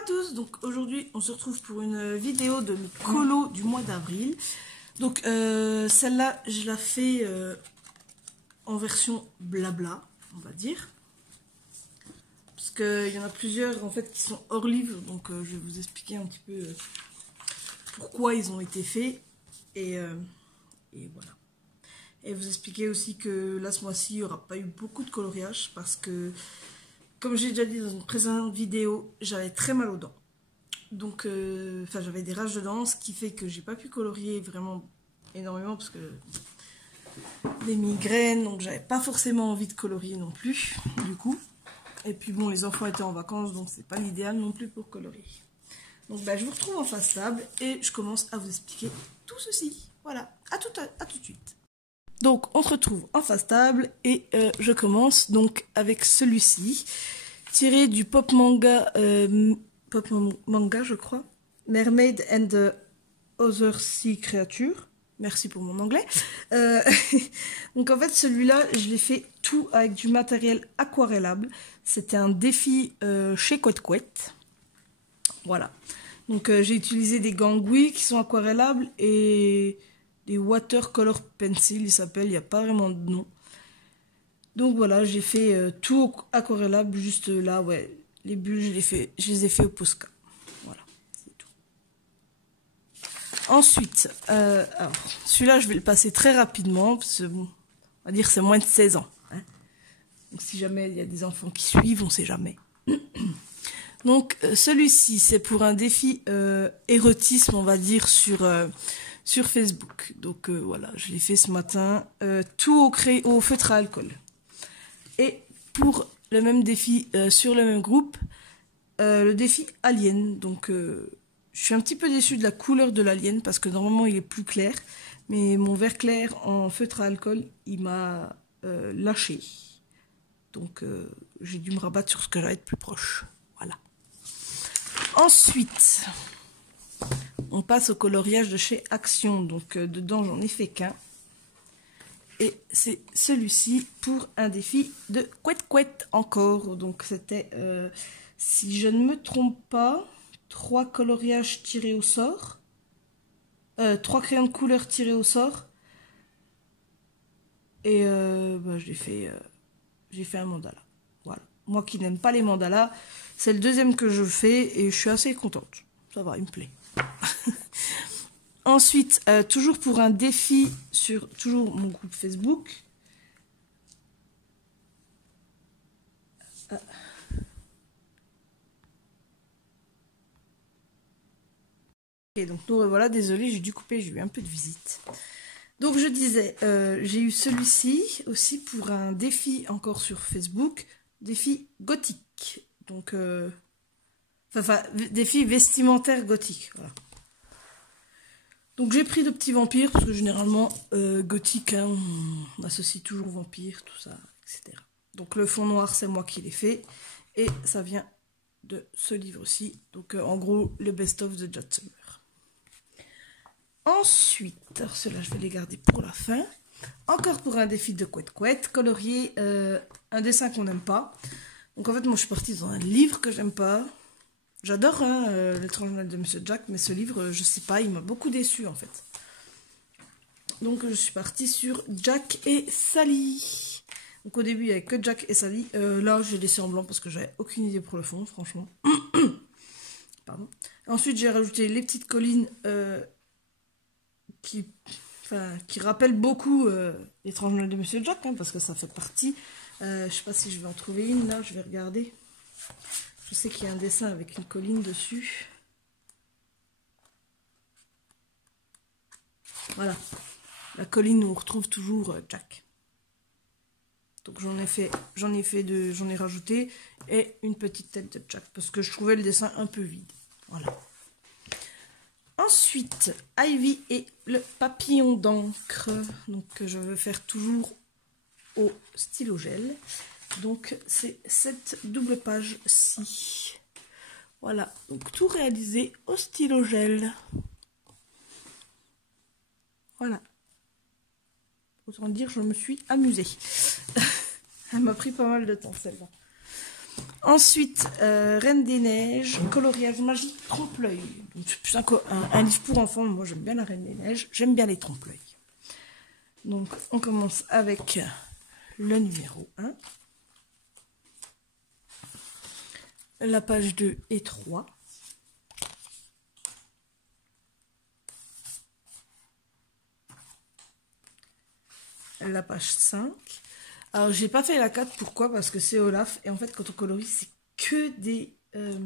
à tous, donc aujourd'hui on se retrouve pour une vidéo de mes colos du mois d'avril. Donc celle-là je la fais en version blabla, on va dire. Parce qu'il y en a plusieurs en fait qui sont hors livre, donc je vais vous expliquer un petit peu pourquoi ils ont été faits. Et voilà. Et vous expliquer aussi que là ce mois-ci il n'y aura pas eu beaucoup de coloriage parce que, comme j'ai déjà dit dans une précédente vidéo, j'avais très mal aux dents. Donc, j'avais des rages de dents, ce qui fait que j'ai pas pu colorier vraiment énormément parce que des migraines, donc j'avais pas forcément envie de colorier non plus, du coup. Et puis bon, les enfants étaient en vacances, donc c'est pas l'idéal non plus pour colorier. Donc je vous retrouve en face table et je commence à vous expliquer tout ceci. Voilà, à tout de suite. Donc on se retrouve en face table et je commence donc avec celui-ci, tiré du pop manga je crois, Mermaid and the Other Sea Creature. Merci pour mon anglais. Donc en fait celui-là je l'ai fait tout avec du matériel aquarellable. C'était un défi chez Couette Couette. Voilà. Donc j'ai utilisé des gangouis qui sont aquarellables et des watercolor pencil, ils s'appellent, il n'y a pas vraiment de nom. Donc voilà, j'ai fait tout aquarellable, juste là, ouais, les bulles, je les ai fait au Posca. Voilà, c'est tout. Ensuite, alors, celui-là, je vais le passer très rapidement, parce que, bon, on va dire c'est moins de 16 ans. Hein. Donc si jamais il y a des enfants qui suivent, on ne sait jamais. Donc celui-ci, c'est pour un défi érotisme, on va dire, sur Facebook. Donc voilà, je l'ai fait ce matin, tout au feutre à alcool. Et pour le même défi sur le même groupe, le défi alien. Donc je suis un petit peu déçue de la couleur de l'alien parce que normalement il est plus clair, mais mon vert clair en feutre à alcool, il m'a lâché. Donc j'ai dû me rabattre sur ce que j'avais de plus proche. Voilà. Ensuite, on passe au coloriage de chez Action. Donc dedans j'en ai fait qu'un. Et c'est celui-ci pour un défi de Couette Couette encore. Donc c'était, si je ne me trompe pas, 3 coloriages tirés au sort. 3 crayons de couleur tirés au sort. Et j'ai fait un mandala. Voilà. Moi qui n'aime pas les mandalas, c'est le deuxième que je fais et je suis assez contente. Ça va, il me plaît. Ensuite, toujours pour un défi sur toujours mon groupe Facebook. Et donc nous revoilà, désolé, j'ai dû couper, j'ai eu un peu de visite. Donc je disais, j'ai eu celui-ci aussi pour un défi encore sur Facebook, défi gothique. Donc, défi vestimentaire gothique, voilà. Donc j'ai pris de petits vampires, parce que généralement, gothique, hein, on associe toujours vampires, tout ça, etc. Donc le fond noir, c'est moi qui l'ai fait, et ça vient de ce livre-ci. Donc en gros, le best-of de Jot Summer. Ensuite, alors ceux-là, je vais les garder pour la fin. Encore pour un défi de Couette Couette, colorier un dessin qu'on n'aime pas. Donc en fait, moi je suis partie dans un livre que j'aime pas. J'adore l'étrange Noël de Monsieur Jack, mais ce livre, je sais pas, il m'a beaucoup déçu en fait. Donc je suis partie sur Jack et Sally. Donc au début, il n'y avait que Jack et Sally. Là, j'ai laissé en blanc parce que j'avais aucune idée pour le fond, franchement. Pardon. Ensuite, j'ai rajouté les petites collines qui rappellent beaucoup l'étrange Noël de Monsieur Jack, hein, parce que ça fait partie. Je sais pas si je vais en trouver une là, je vais regarder. Je sais qu'il y a un dessin avec une colline dessus. Voilà, la colline où on retrouve toujours Jack. Donc j'en ai rajouté et une petite tête de Jack parce que je trouvais le dessin un peu vide. Voilà. Ensuite, Ivy et le papillon d'encre. Donc je veux faire toujours au stylo gel. Donc c'est cette double page-ci. Voilà, donc tout réalisé au stylo gel. Voilà. Autant dire, je me suis amusée. Elle m'a pris pas mal de temps celle-là. Ensuite, Reine des Neiges, coloriage magique, trompe-l'œil. C'est plus un livre pour enfants. Moi, j'aime bien la Reine des Neiges. J'aime bien les trompe-l'œil. Donc, on commence avec le numéro 1. La page 2 et 3. La page 5. Alors, j'ai pas fait la 4, pourquoi? Parce que c'est Olaf. Et en fait, quand on colorie, c'est que des... Je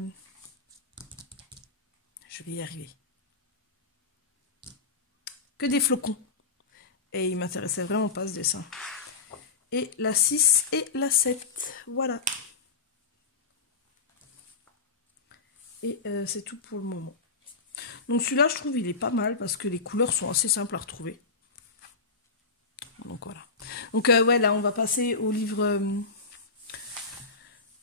vais y arriver. Que des flocons. Et il m'intéressait vraiment pas ce dessin. Et la 6 et la 7. Voilà. Et c'est tout pour le moment. Donc celui-là, je trouve il est pas mal parce que les couleurs sont assez simples à retrouver. Donc voilà. Donc ouais, là on va passer au livre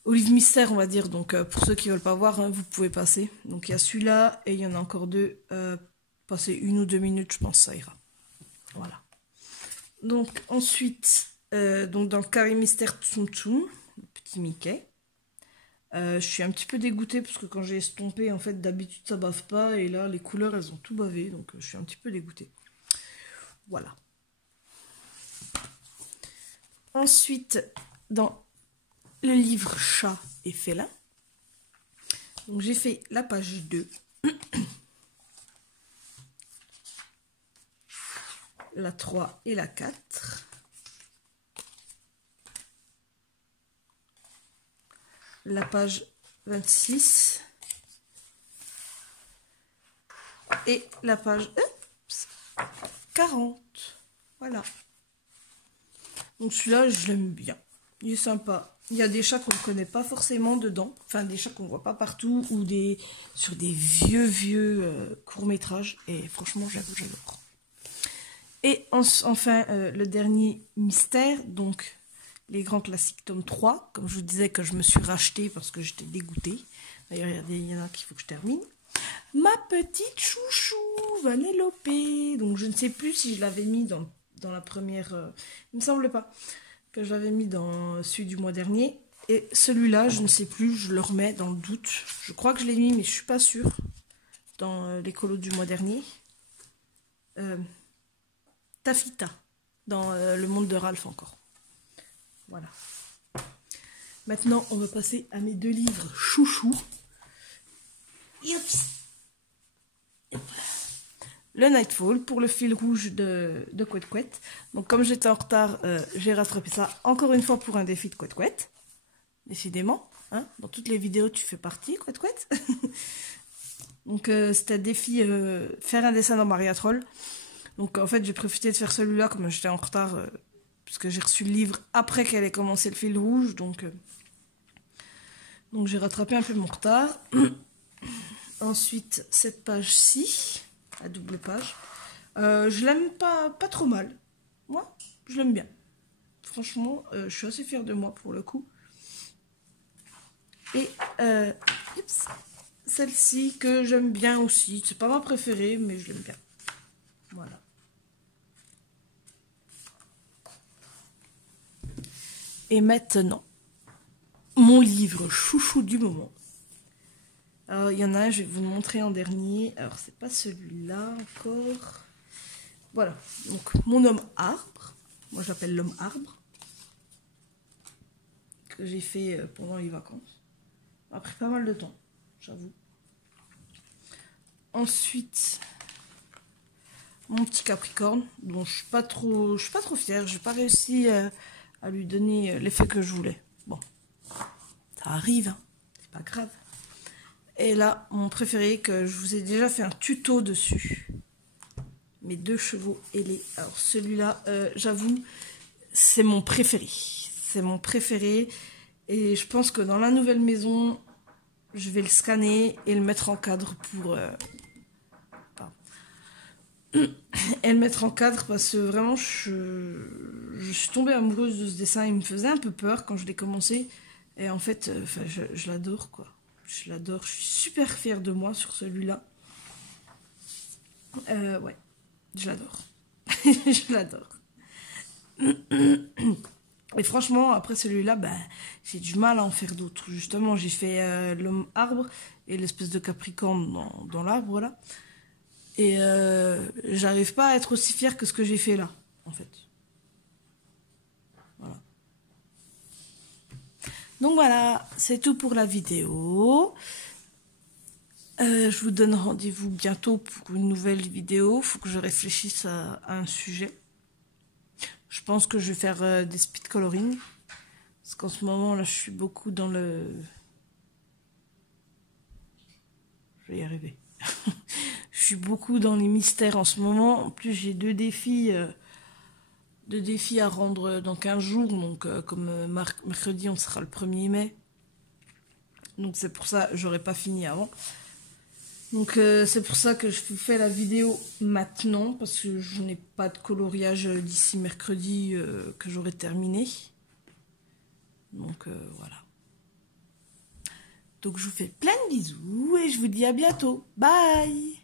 mystère, on va dire. Donc pour ceux qui veulent pas voir, hein, vous pouvez passer. Donc il y a celui-là et il y en a encore deux. Passer 1 ou 2 minutes, je pense ça ira. Voilà. Donc ensuite, donc dans le carré mystère Tsum Tsum, le petit Mickey. Je suis un petit peu dégoûtée parce que quand j'ai estompé, en fait, d'habitude ça bave pas. Et là, les couleurs, elles ont tout bavé. Donc je suis un petit peu dégoûtée. Voilà. Ensuite, dans le livre Chat et Félin, donc j'ai fait la page 2. La 3 et la 4. La page 26. Et la page 40. Voilà. Donc celui-là, je l'aime bien. Il est sympa. Il y a des chats qu'on ne connaît pas forcément dedans. Enfin, des chats qu'on ne voit pas partout. Ou sur des vieux courts-métrages. Et franchement, j'adore. Et enfin, le dernier mystère. Donc, les grands classiques tome 3. Comme je vous disais que je me suis racheté parce que j'étais dégoûtée. D'ailleurs, regardez, il y en a qu'il faut que je termine. Ma petite chouchou, Vanellope. Donc, je ne sais plus si je l'avais mis dans la première... il me semble pas que je l'avais mis dans celui du mois dernier. Et celui-là, je ne sais plus, je le remets dans le doute. Je crois que je l'ai mis, mais je suis pas sûre. Dans les colos du mois dernier. Tafita. Dans le monde de Ralph encore. Voilà. Maintenant, on va passer à mes 2 livres chouchou. Le Nightfall pour le fil rouge de Couette Couette. Donc comme j'étais en retard, j'ai rattrapé ça encore une fois pour un défi de Couette Couette. Décidément, hein, dans toutes les vidéos tu fais partie, Couette Couette. Donc c'était un défi faire un dessin dans Maria Troll. Donc en fait j'ai profité de faire celui-là comme j'étais en retard, puisque j'ai reçu le livre après qu'elle ait commencé le fil rouge. Donc j'ai rattrapé un peu mon retard. Ensuite cette page-ci. À double page. Je l'aime pas trop mal. Moi, je l'aime bien. Franchement, je suis assez fière de moi pour le coup. Et celle-ci que j'aime bien aussi. C'est pas ma préférée, mais je l'aime bien. Voilà. Et maintenant, mon livre chouchou du moment. Alors, il y en a un, je vais vous le montrer en dernier. Alors, c'est pas celui-là encore. Voilà. Donc, Mon homme arbre. Moi, j'appelle l'homme arbre. Que j'ai fait pendant les vacances. Ça a pris pas mal de temps, j'avoue. Ensuite, mon petit Capricorne, dont je suis pas trop fière. J'ai pas réussi à lui donner l'effet que je voulais. Bon, ça arrive, hein. C'est pas grave. Et là, mon préféré, que je vous ai déjà fait un tuto dessus. Mes 2 chevaux ailés. Alors celui-là, j'avoue, c'est mon préféré. C'est mon préféré. Et je pense que dans la nouvelle maison, je vais le scanner et le mettre en cadre pour... et le mettre en cadre parce que vraiment, je suis tombée amoureuse de ce dessin. Il me faisait un peu peur quand je l'ai commencé. Et en fait, je l'adore, quoi. Je l'adore, je suis super fière de moi sur celui-là. Ouais, je l'adore. Je l'adore. Et franchement, après celui-là, ben, j'ai du mal à en faire d'autres. Justement, j'ai fait l'homme arbre et l'espèce de capricorne dans l'arbre, là. Et j'arrive pas à être aussi fière que ce que j'ai fait là, en fait. Voilà. Donc voilà, c'est tout pour la vidéo. Je vous donne rendez-vous bientôt pour une nouvelle vidéo. Faut que je réfléchisse à un sujet. Je pense que je vais faire des speed coloring. Parce qu'en ce moment, là, je suis beaucoup dans le... Je vais y arriver. Je suis beaucoup dans les mystères en ce moment. En plus, j'ai deux défis à rendre dans 15 jours. Donc, comme mercredi, on sera le 1er mai. Donc, c'est pour ça que j'aurais pas fini avant. Donc, c'est pour ça que je fais la vidéo maintenant. Parce que je n'ai pas de coloriage d'ici mercredi que j'aurai terminé. Donc, voilà. Donc, je vous fais plein de bisous et je vous dis à bientôt. Bye!